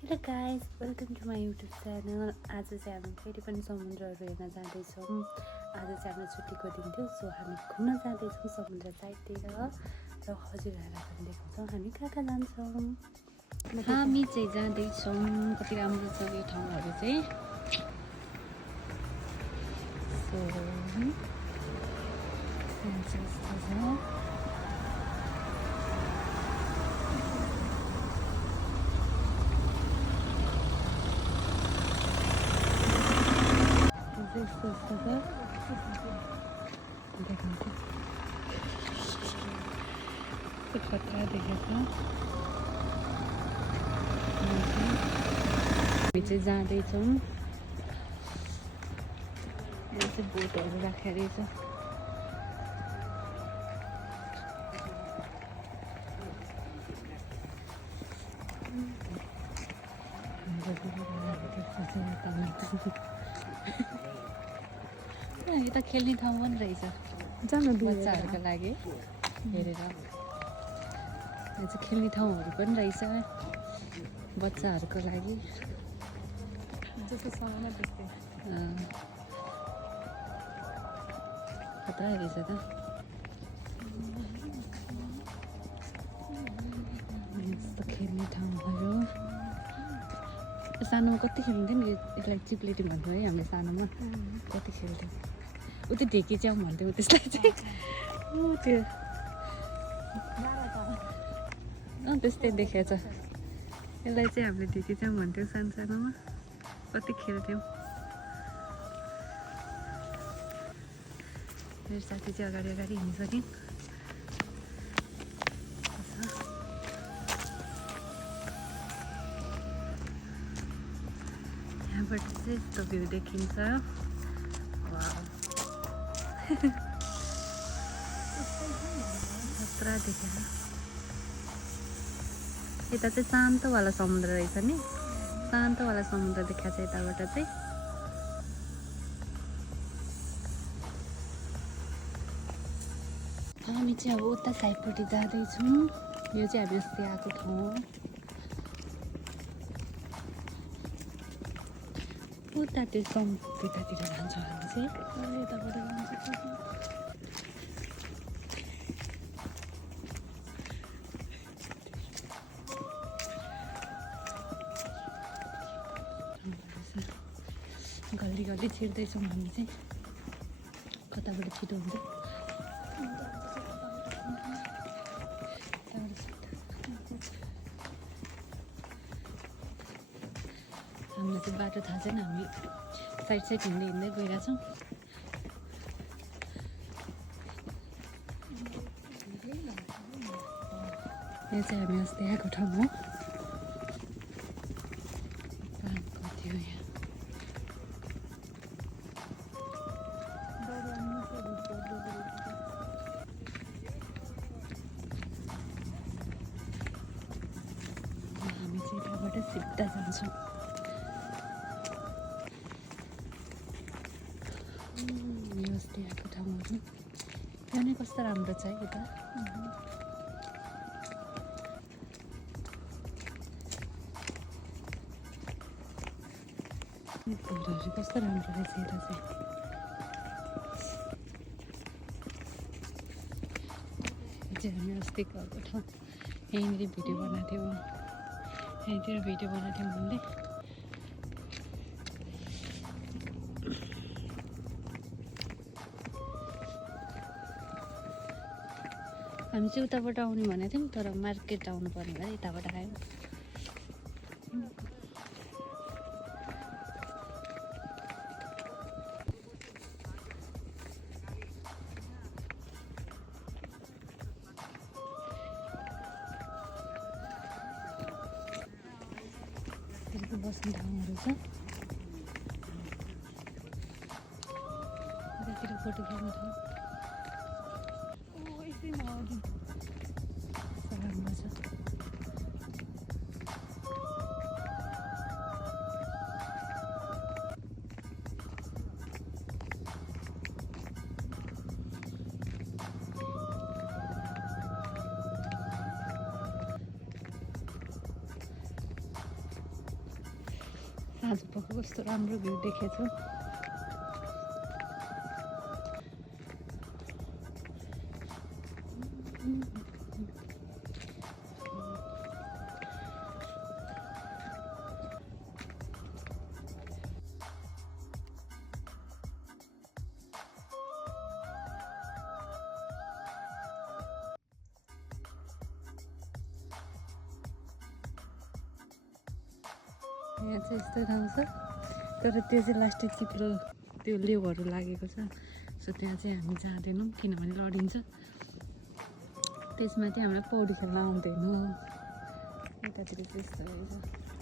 Hello guys, welcome to my YouTube channel. आज चाहिँ हामी फेरि पनि समुद्रहरू हेर्न जाँदैछौँ। आज चाहिँ हाम्रो छुट्टीको दिन थियो, सो हामी घुम्न जाँदैछौँ समुद्र साइडतिर। र हजुरहरूलाई पनि देखाउँछौँ हामी कहाँ कहाँ जान्छौँ। हामी चाहिँ जाँदैछौँ। कति राम्रो छ यो ठाउँहरू चाहिँ। खतरा देखेको हामी चाहिँ जाँदैछौँ। यहाँ चाहिँ बोटहरू राखेर रहेछ। यता खेल्ने ठाउँ पनि रहेछ बच्चाहरूको लागि हेरेर। यहाँ चाहिँ खेल्ने ठाउँहरू पनि रहेछ बच्चाहरूको लागि। खतरा रहेछ त। यस्तो खेल्ने ठाउँहरू सानोमा कति खेल्थ्यौँ नि। यसलाई चिप्लेटी भन्थ्यौँ है हामीले सानोमा। कति खेल्थ्यौँ। ऊ त्यो ढेकी च्याउ भन्थ्यौँ त्यसलाई चाहिँ। त्यो त्यस्तै देखेको छ। यसलाई चाहिँ हामीले ढेकी च्याउ भन्थ्यौँ सानो सानोमा। कति खेल्थ्यौँ। मेरो साथी चाहिँ अगाडि अगाडि हिँडिसक्यो। यहाँबाट चाहिँ यस्तो भ्यू देखिन्छ। खतरा देखेर। यता चाहिँ शान्तवाला समुद्र रहेछ नि। शान्तवाला समुद्र देखाएको छ यताबाट चाहिँ। हामी चाहिँ अब उता साइडपट्टि जाँदैछौँ। यो चाहिँ हामी अस्ति आएको ठाउँ हो। उता त्यो समुद्रतिर जान्छौँ हामी चाहिँ। यताबाट जान्छौँ। गल्ली गल्ली छिर्दैछौँ हामी चाहिँ। कताबाट छिटो हुन्छ। हामीलाई चाहिँ बाटो थाहा छैन। हामी साइड साइड हिँड्दै हिँड्दै गइरहेछौँ। यो चाहिँ हामी अस्ति आएको ठाउँ हो। थियो यहाँ। हामी चाहिँ यताबाट सिधा जान्छौँ। यो अस्ति आएको ठाउँहरू यो नै कस्तो राम्रो छ है यता। फुलहरू कस्तो राम्रो रहेछ यता चाहिँ। यो चाहिँ हामी अस्ति गएको ठाउँ। यहीँनिर भिडियो बनाएको थियौँ। यहीँतिर भिडियो बनाएको थियौँ हामीले। हामी चाहिँ उताबाट आउने भनेको थियौँ, तर मार्केट आउनु पर्ने भएर यताबाट आयौँ। बस्ने ठाउँहरू छ। यतातिर फोटो खिच्ने ठाउँ राम्रो छ। साँझ पख कस्तो राम्रो भ्यू देखेछु। यहाँ चाहिँ यस्तो ठाउँ छ, तर त्यो चाहिँ लास्टै चिप्लो त्यो लेउहरू लागेको छ। सो त्यहाँ चाहिँ हामी जाँदैनौँ किनभने लडिन्छ। त्यसमा चाहिँ हामीलाई पौडी खेल्न आउँदैन। यतातिर चाहिँ यस्तो रहेछ,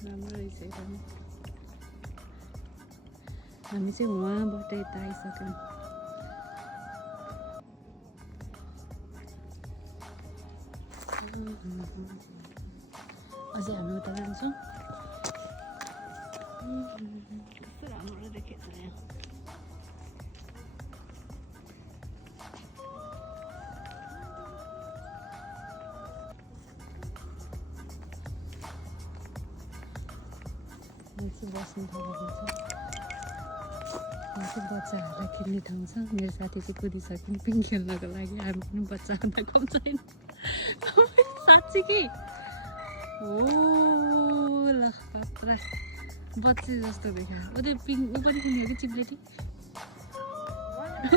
राम्रो रहेछ यता पनि। हामी चाहिँ वहाँबाट यता आइसक्यौँ। अझै हामी उता जान्छौँ। कस्तो राम्रो देखेछ यहाँ। यहाँ चाहिँ बस्ने ठाउँहरू छ। यहाँ चाहिँ बच्चाहरूलाई खेल्ने ठाउँ छ। मेरो साथी चाहिँ कुदिसक्यो पिङ खेल्नको लागि। हामी पनि बच्चा हुँदा कम छैन। साँच्चीकै हो ल पात्रा बच्चे जस्तो देखा। उयो पिङ ऊ पनि कुन्यो कि चिप्लेटी।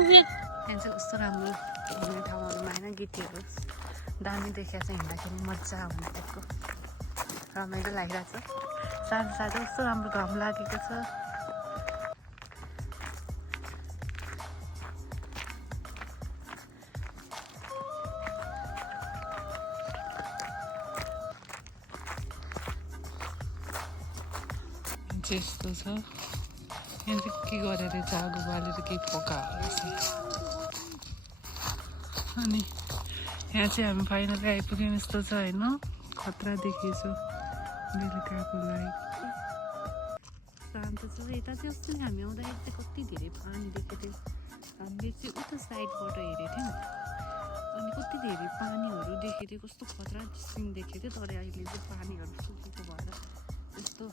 यहाँ चाहिँ कस्तो राम्रो घुम्ने ठाउँहरूमा होइन गिटीहरू दामी देखेको छ। हिँड्दाखेरि मजा आउने टाइपको रमाइलो लागिरहेको छ। साँझ साँझ कस्तो राम्रो घाम लागेको छ। यस्तो छ। यहाँ चाहिँ के गरेर चाहिँ आगो बालेर केही पकाएर अनि यहाँ चाहिँ हामी फाइनली आइपुग्यौँ। यस्तो छ होइन, खतरा देखेछु बेलुकाको लागि। शान्त छ यता चाहिँ। अस्ति हामी आउँदाखेरि चाहिँ कति धेरै पानी देखेको थियो। हामीले चाहिँ उता साइडबाट हेरेको थियौँ अनि कति धेरै पानीहरू देखेको थियो। कस्तो खतरा सिन देखेको थियो। तर अहिले चाहिँ पानीहरू सुकेको भएर त्यस्तो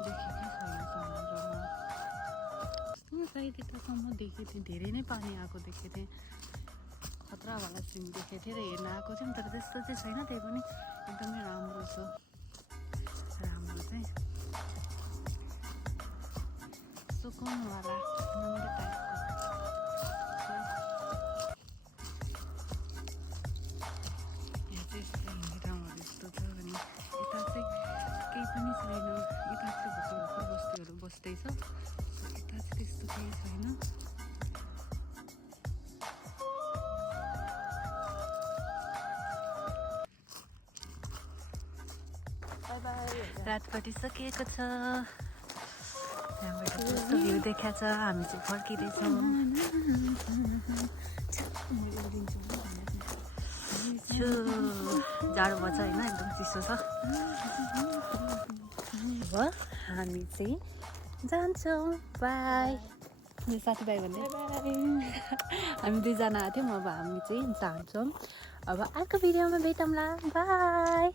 देखेकै छैन समुद्रमा। कस्तो साइड यतासम्म देखेको थिएँ, धेरै नै पानी आएको देखेको थिएँ। खतरावाला सिन देखेको थिएँ र हेर्न आएको थियौँ। तर त्यस्तो चाहिँ छैन। त्यही पनि एकदमै राम्रो छ। राम्रो चाहिँ सुकुनवाला राम्रो टाइपको यहाँ चाहिँ यस्तो हिँड्ने ठाउँहरू यस्तो छ। अनि यता चाहिँ केही पनि छैन। यता चाहिँ भर्खर भर्खर बस्तीहरू बस्दैछ। यता चाहिँ त्यस्तो केही छैन। रात पटिसकेको छ। त्यहाँबाट कस्तो भ्यू देखाएको छ। हामी चाहिँ फर्किँदैछौँ। जाडो भएछ होइन, एकदम चिसो छ। अब हामी चाहिँ जान्छौँ। बाई मेरो साथीभाइ भन्दै हामी दुईजना आएको थियौँ। अब हामी चाहिँ जान्छौँ। अब अर्को भिडियोमा भेटौँला। बाई।